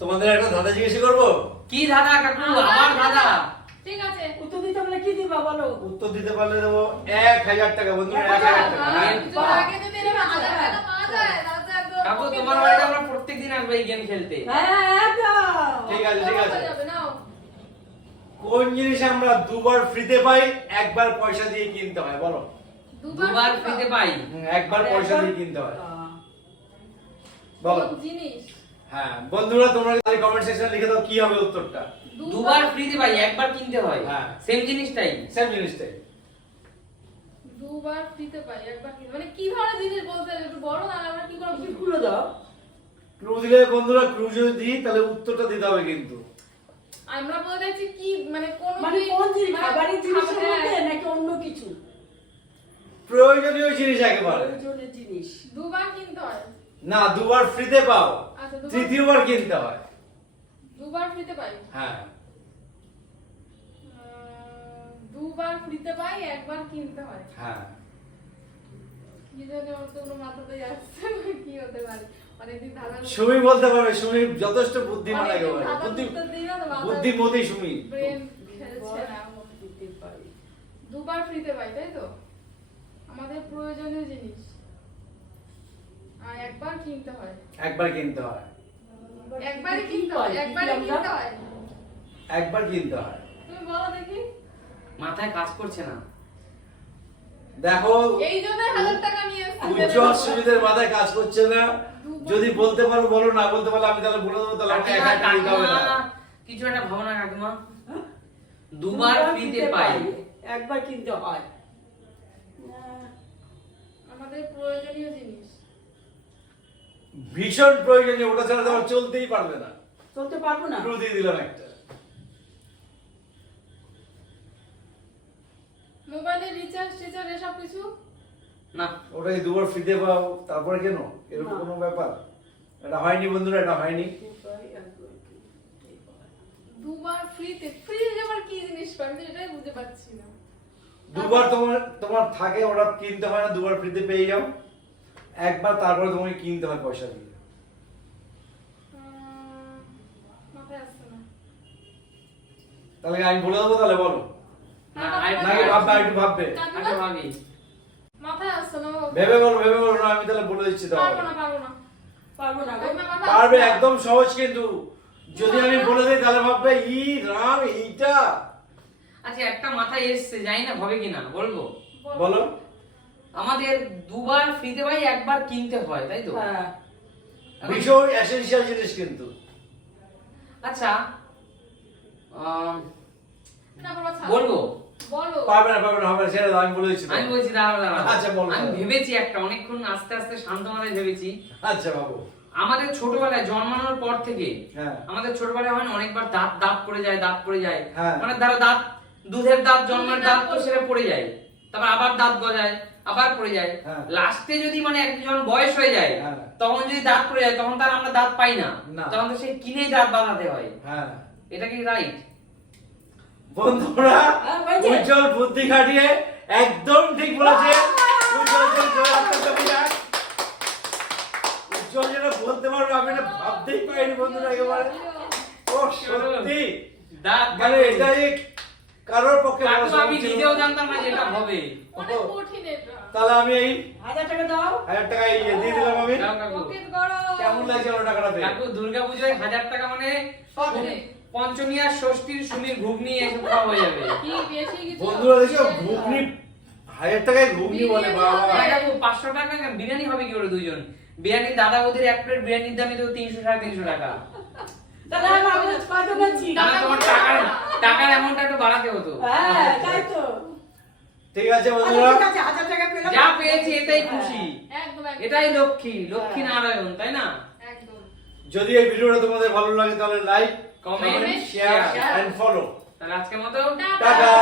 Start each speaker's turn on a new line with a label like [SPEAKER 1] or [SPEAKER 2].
[SPEAKER 1] তোমাদের একটা ধাঁধা জিজ্ঞেস করব?
[SPEAKER 2] কি দাদা কাকু? আমার দাদা
[SPEAKER 3] ঠিক আছে।
[SPEAKER 4] উত্তর দিতে বলে কি দিবা বলো?
[SPEAKER 1] উত্তর দিতে পারলে দেবো এক হাজার টাকা বন্ধুরা এক হাজার টাকা। হ্যাঁ?
[SPEAKER 2] কাকু তোমার বাড়িতে আমরা প্রত্যেকদিন আসব এই গেম খেলতে।
[SPEAKER 1] ঠিক আছে ঠিক আছে। কোন জিনিস আমরা দুবার ফ্রিতে পাই একবার পয়সা দিয়ে কিনতে হয় বলো।
[SPEAKER 2] দুবার ফ্রিতে পাই?
[SPEAKER 1] একবার পয়সা দিয়ে কিনতে হয়। বলো।
[SPEAKER 3] জিনিস?
[SPEAKER 1] হ্যাঁ বন্ধুরা তোমরা কমেন্ট সেকশনে লিখে দাও কি হবে উত্তরটা?
[SPEAKER 2] দুবার ফ্রিতে পাই একবার কিনতে হয়।
[SPEAKER 1] হ্যাঁ।
[SPEAKER 2] সেম জিনিসটাই।
[SPEAKER 1] সেম জিনিসটাই।
[SPEAKER 3] দুবার ফ্রিতে পাই একবার কি মানে কি ধরনের জিনিস বলতে একটু বড় না আমরা কি করে বুঝব?
[SPEAKER 4] খুলে দাও।
[SPEAKER 1] ক্লু দিলে বন্ধুরা ক্লু যদি দিই তাহলে উত্তরটা দিতে হবে কিন্তু।
[SPEAKER 3] আমরা বলতে চাইছি কি মানে কোন
[SPEAKER 4] মানে কোন জিনিস?
[SPEAKER 3] মানে
[SPEAKER 4] খাবারের জিনিসের মধ্যে
[SPEAKER 3] হ্যাঁ,
[SPEAKER 4] নাকি অন্য কিছু?
[SPEAKER 1] প্রয়োজনীয় জিনিস একেবারে।
[SPEAKER 4] প্রয়োজনীয় জিনিস।
[SPEAKER 3] দুবার কিনতে হয়।
[SPEAKER 1] না দুবার ফ্রিতে পাও।
[SPEAKER 3] আচ্ছা
[SPEAKER 1] তৃতীয়বার কিনতে হয়।
[SPEAKER 3] দুবার ফ্রিতে পাই?
[SPEAKER 1] হ্যাঁ।
[SPEAKER 3] দুবার ফ্রিতে পাই একবার কিনতে হয়।
[SPEAKER 1] হ্যাঁ। সুমি বলতে পারবে সুমি যথেষ্ট বুদ্ধিমান একেবারে। বুদ্ধি
[SPEAKER 3] উত্তর দিই না
[SPEAKER 1] বুদ্ধিমতী সুমি।
[SPEAKER 3] না। দুবার ফ্রিতে পাই তাই তো? আমাদের প্রয়োজনীয় জিনিস। একবার কিনতে হয়।
[SPEAKER 1] একবার কিনতে হয়।
[SPEAKER 3] একবারই কিনতে হয় একবারই কিনতে হয়।
[SPEAKER 1] একবার কিনতে হয়।
[SPEAKER 3] তুমি বলো দেখি।
[SPEAKER 2] মাথায় কাজ করছে না।
[SPEAKER 1] দেখো
[SPEAKER 3] এই জন্য হাজার টাকা নিয়ে এসেছি
[SPEAKER 1] উজ্জ্বল সুবিধের মাথায় কাজ করছে না। যদি বলতে পারো বলো না বলতে পারলে আমি তাহলে বলে দেবো তাহলে আমি একা দিতে হবে না।
[SPEAKER 2] কিছু একটা ভাবনা কাকিমা দুবার ফ্রিতে পাই।
[SPEAKER 4] একবার কিনতে হয়।
[SPEAKER 3] আমাদের প্রয়োজনীয় জিনিস।
[SPEAKER 1] ভীষণ প্রয়োজনীয় ওটা ছাড়া তোমার চলতেই পারবে না।
[SPEAKER 4] চলতে পারব না?
[SPEAKER 1] ক্লু দিয়ে দিলাম একটা।
[SPEAKER 3] মোবাইলের রিচার্জ টিচার্জ এসব কিছু?
[SPEAKER 2] না।
[SPEAKER 1] ওটাই দুবার ফ্রিতে পাও তারপরে কেন? এরকম কোনো ব্যাপার? এটা হয়নি বন্ধুরা এটা হয়নি।
[SPEAKER 3] দুবার ফ্রিতে ফ্রি আবার কি জিনিস পাই এটাই বুঝতে পারছি না।
[SPEAKER 1] দুবার তোমার তোমার থাকে ওটা কিনতে হয় না দুবার ফ্রিতে পেয়ে যাও। একবার তারপরে তোমাকে কিনতে হয় পয়সা দিয়ে?
[SPEAKER 3] উম, মাথায় আসছে না।
[SPEAKER 1] তাহলে আমি বলে দেবো তাহলে বলো। নাকি ভাববে একটু ভাববে।
[SPEAKER 2] আগে ভাবি।
[SPEAKER 3] মাথায় আসছে না।
[SPEAKER 1] ভেবে বলো ভেবে বলো আমি তাহলে বলে দিচ্ছি
[SPEAKER 3] পারব না পারব না।
[SPEAKER 4] পারব না গো।
[SPEAKER 3] কাকিমা, মাথায়
[SPEAKER 1] পারবে একদম সহজ কিন্তু। যদি আমি বলে দিই তাহলে ভাববে ই রাম এইটা?
[SPEAKER 2] আচ্ছা একটা মাথায় এসছে জানি না হবে কিনা বলব?
[SPEAKER 1] বলো।
[SPEAKER 2] আমাদের দুবার ফ্রিতে পাই একবার কিনতে হয় তাই তো?
[SPEAKER 4] হ্যাঁ।
[SPEAKER 1] ভীষণ এসেন্সিয়াল জিনিস কিন্তু।
[SPEAKER 2] আচ্ছা। বলব?
[SPEAKER 1] পারবে না পারবে না হবে ছেড়ে দাও আমি বলে দিচ্ছি
[SPEAKER 2] আমি বলছি দাঁড়াও দাঁড়াও।
[SPEAKER 1] আচ্ছা, বলো,
[SPEAKER 2] আমি ভেবেছি একটা অনেকক্ষণ আস্তে আস্তে শান্ত মাথায় ভেবেছি।
[SPEAKER 1] আচ্ছা বাবু।
[SPEAKER 2] আমাদের ছোটবেলায় জন্মানোর পর থেকে
[SPEAKER 1] হ্যাঁ।
[SPEAKER 2] আমাদের ছোটবেলায় হয় না অনেকবার দাঁত দাঁত পড়ে যায় দাঁত পড়ে যায়।
[SPEAKER 1] হ্যাঁ।
[SPEAKER 2] মানে ধরো দাঁত দুধের দাঁত জন্মের দাঁত
[SPEAKER 3] দাঁত
[SPEAKER 2] তো সেটা পড়ে যায়। তারপর আবার দাঁত গজায়। আবার পড়ে যায়।
[SPEAKER 1] হ্যাঁ।
[SPEAKER 2] লাস্টে যদি মানে একজন বয়স হয়ে যায়
[SPEAKER 1] হ্যাঁ।
[SPEAKER 2] তখন যদি দাঁত পড়ে যায় তখন তার আমরা দাঁত পাই না। তখন তো সেই কিনেই দাঁত বাঁধাতে হয়।
[SPEAKER 1] হ্যাঁ।
[SPEAKER 2] এটা কি রাইট
[SPEAKER 1] বন্ধুরা
[SPEAKER 4] হ্যাঁ,
[SPEAKER 1] উজ্জ্বল বুদ্ধি খাটিয়ে একদম ঠিক বলেছে। উজ্জ্বল যেটা বলতে পারবে আমি এটা ভাবতেই পারিনি বন্ধুরা একেবারে। ও সত্যি।
[SPEAKER 2] দাঁত
[SPEAKER 1] মানে এটা কারোর পক্ষে
[SPEAKER 2] আমি নিজেও জানতাম না যেটা হবে।
[SPEAKER 3] অনেক কঠিন এটা।
[SPEAKER 1] তাহলে আমি এই
[SPEAKER 4] হাজার টাকা দাও।
[SPEAKER 1] হাজার টাকা এই দিয়ে দিলাম আমি। কেমন লাগছে আমার টাকাটা পেয়ে?
[SPEAKER 2] কাকু দুর্গা পুজোয় হাজার টাকা মানে। পঞ্চমী আর ষষ্ঠীর সুমির ঘুগনি এসব খাওয়া হয়ে যাবে।
[SPEAKER 3] কি বেশি কিছু
[SPEAKER 1] বন্ধুরা দেখছ ঘুগনি হাজার টাকায় ঘুগনি বলে বাবা।
[SPEAKER 2] কাকু পাঁচশো টাকা কেন? বিরিয়ানি হবে কি করে দুজন? বিরিয়ানি দাদা ওদের এক প্লেট বিরিয়ানির দামই তো তিনশো সাড়ে তিনশো টাকা। টাকার টাকার অ্যামাউন্টটা একটু বাড়াতে হতো।
[SPEAKER 4] হ্যাঁ
[SPEAKER 1] ঠিক আছে
[SPEAKER 4] আচ্ছা,
[SPEAKER 1] বন্ধুরা
[SPEAKER 4] পেলাম।
[SPEAKER 2] যা পেয়েছি এটাই খুশি।
[SPEAKER 3] একদম একদম।
[SPEAKER 2] এটাই লক্ষ্মী লক্ষ্মী নারায়ণ তাই না?
[SPEAKER 1] যদি এই ভিডিওটা তোমাদের ভালো লাগে তাহলে like comment share. And follow
[SPEAKER 2] তাহলে আজকের মতো
[SPEAKER 1] টাটা।